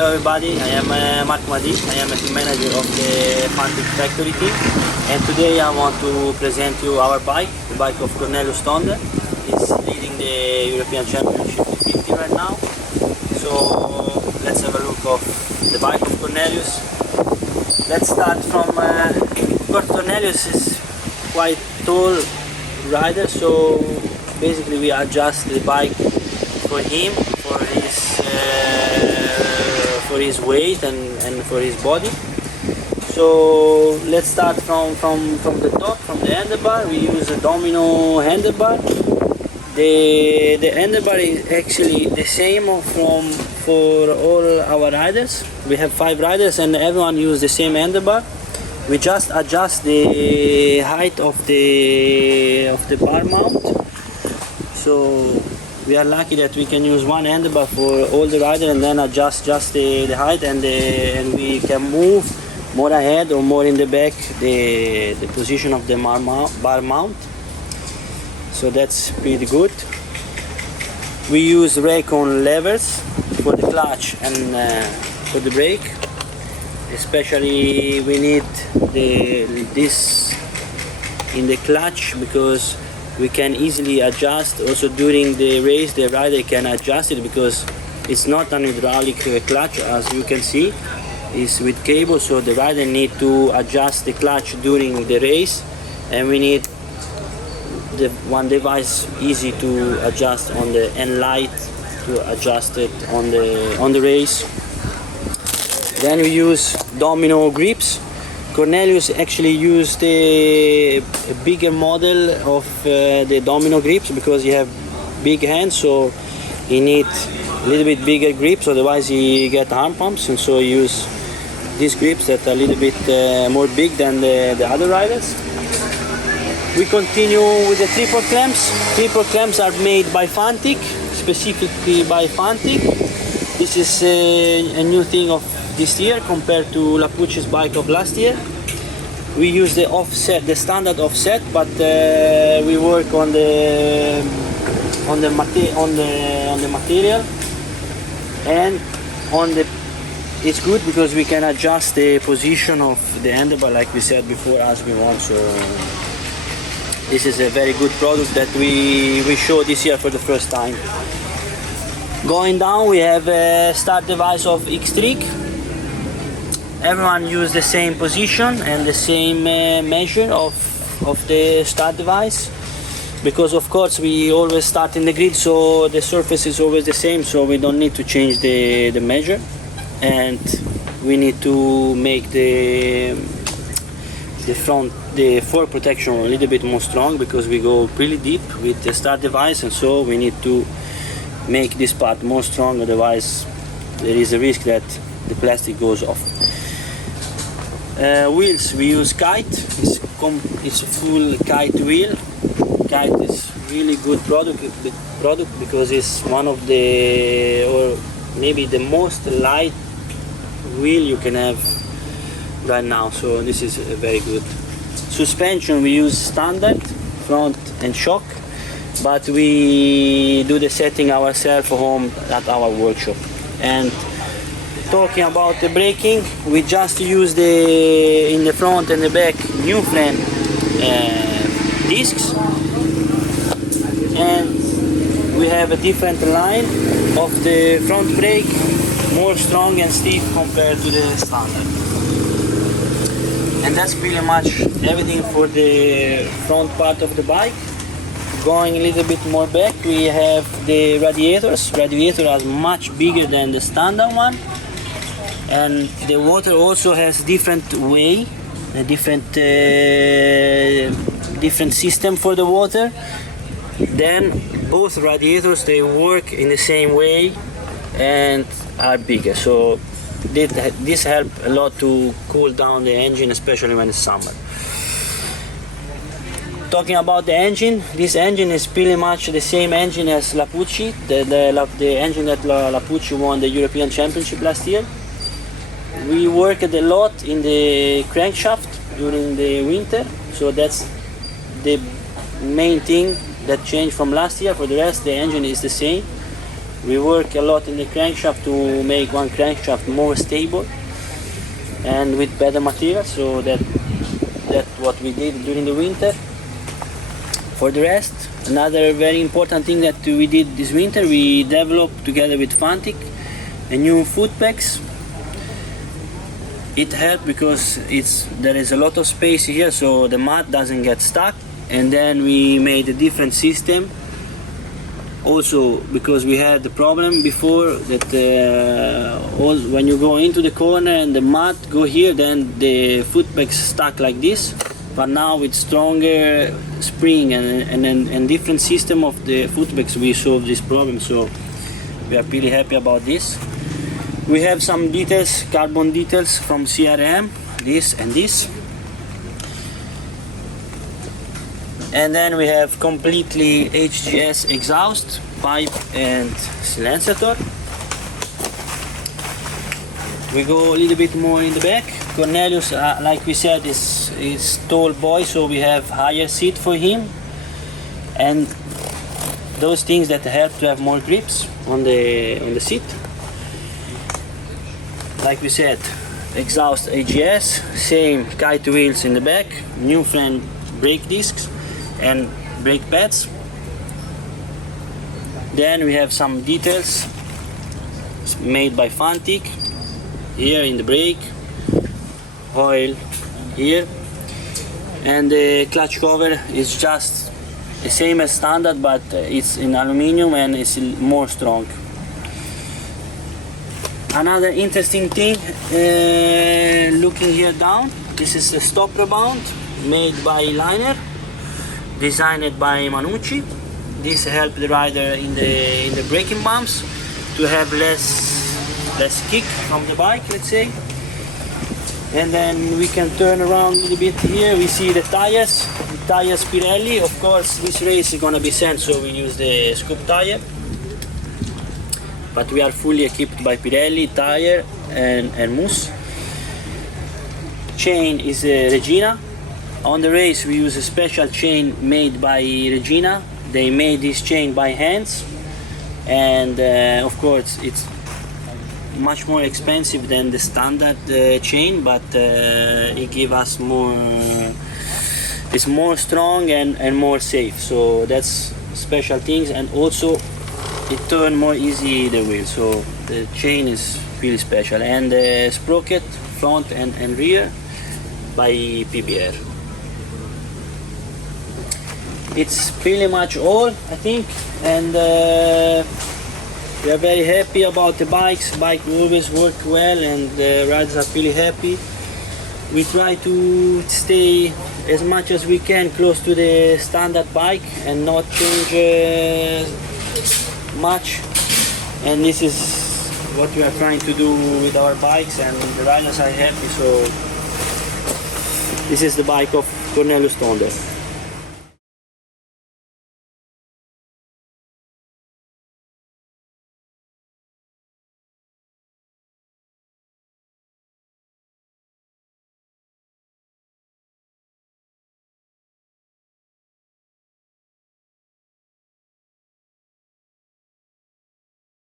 Hello everybody, I am Mark Madi. I am a team manager of the Fantic factory team, and today I want to present you our bike, the bike of Cornelius Tonde. He's leading the European Championship 50 right now. So let's have a look of the bike of Cornelius. Let's start from Cornelius is quite tall rider, so basically we adjust the bike for him, for his weight and for his body. So let's start from the top, from the handlebar. We use a domino handlebar. The handlebar is actually the same for all our riders. We have 5 riders and everyone uses the same handlebar. We just adjust the height of the bar mount. So we are lucky that we can use one handlebar for all the riders and then adjust just the height, and we can move more ahead or more in the back the position of the bar mount. So that's pretty good. We use Raycon levers for the clutch and for the brake. Especially we need this in the clutch because we can easily adjust. Also during the race the rider can adjust it because it's not an hydraulic clutch, as you can see. It's with cable, so the rider need to adjust the clutch during the race, and we need the one device easy to adjust on the and light to adjust it on the race. Then we use domino grips. Cornelius actually used a bigger model of the domino grips because he have big hands, so he needs a little bit bigger grips, otherwise he get arm pumps, and so he use these grips that are a little bit more big than the other riders. We continue with the triple clamps. Triple clamps are made by Fantic, specifically by Fantic. This is a new thing of this year compared to Lapucci's bike of last year. We use the offset, the standard offset, but we work on the material and on the. It's good because we can adjust the position of the handlebar like we said before as we want. So this is a very good product that we show this year for the first time. Going down, we have a start device of X-Trig. Everyone use the same position and the same measure of the start device, because of course we always start in the grid, so the surface is always the same, so we don't need to change the measure. And we need to make the fork protection a little bit more strong because we go pretty deep with the start device, and so we need to make this part more strong, otherwise there is a risk that the plastic goes off. Wheels, we use Kite. It's a full Kite wheel. Kite is really good product because it's one of the, or maybe the most light wheel you can have right now, so this is very good. Suspension, we use standard front and shock, but we do the setting ourselves home at our workshop. And talking about the braking, we just use in the front and the back new flame discs, and we have a different line of the front brake, more strong and stiff compared to the standard. And that's pretty much everything for the front part of the bike. Going a little bit more back, we have the radiators. Radiator is much bigger than the standard one, and the water also has different way, a different system for the water. Then both radiators, they work in the same way and are bigger, so this helps a lot to cool down the engine, especially when it's summer. Talking about the engine, this engine is pretty much the same engine as Lapucci, the engine that Lapucci won the European Championship last year. We worked a lot in the crankshaft during the winter, so that's the main thing that changed from last year. For the rest, the engine is the same. We work a lot in the crankshaft to make one crankshaft more stable and with better material, so that's what we did during the winter. For the rest, another very important thing that we did this winter, we developed together with Fantic a new Footpegs. It helped because there is a lot of space here, so the mat doesn't get stuck. And then we made a different system. Also, because we had the problem before that when you go into the corner and the mat go here, then the Footpegs stuck like this. But now with stronger spring and different system of the Footpegs, we solved this problem. So we are pretty happy about this. We have some details, carbon details from CRM, this and this. And then we have completely HGS exhaust, pipe and silenciator. We go a little bit more in the back. Cornelius, like we said, is tall boy, so we have higher seat for him. And those things that help to have more grips on the seat. Like we said, exhaust AGS, same kite wheels in the back, new front brake discs and brake pads. Then we have some details made by Fantic here in the brake, oil here, and the clutch cover is just the same as standard, but it's in aluminum and it's more strong. Another interesting thing, looking here down, this is a stopper bound made by Liner, designed by Manucci. This helps the rider in the braking bumps to have less kick from the bike, let's say. And then we can turn around a little bit here. We see the tires Pirelli. Of course, this race is gonna be sent, so we use the scoop tire. But we are fully equipped by Pirelli tire and mousse. Chain is Regina. On the race we use a special chain made by Regina. They made this chain by hands, and of course it's much more expensive than the standard chain, but it gives us more. It's more strong and more safe. So that's special things, and also it turns more easy the wheel. So the chain is really special, and the sprocket front and rear by PBR. It's pretty much all, I think, and we are very happy about the bikes. Bike always work well, and the riders are really happy. We try to stay as much as we can close to the standard bike and not change much, and this is what we are trying to do with our bikes, and the riders are happy. So this is the bike of Cornelius Thunder.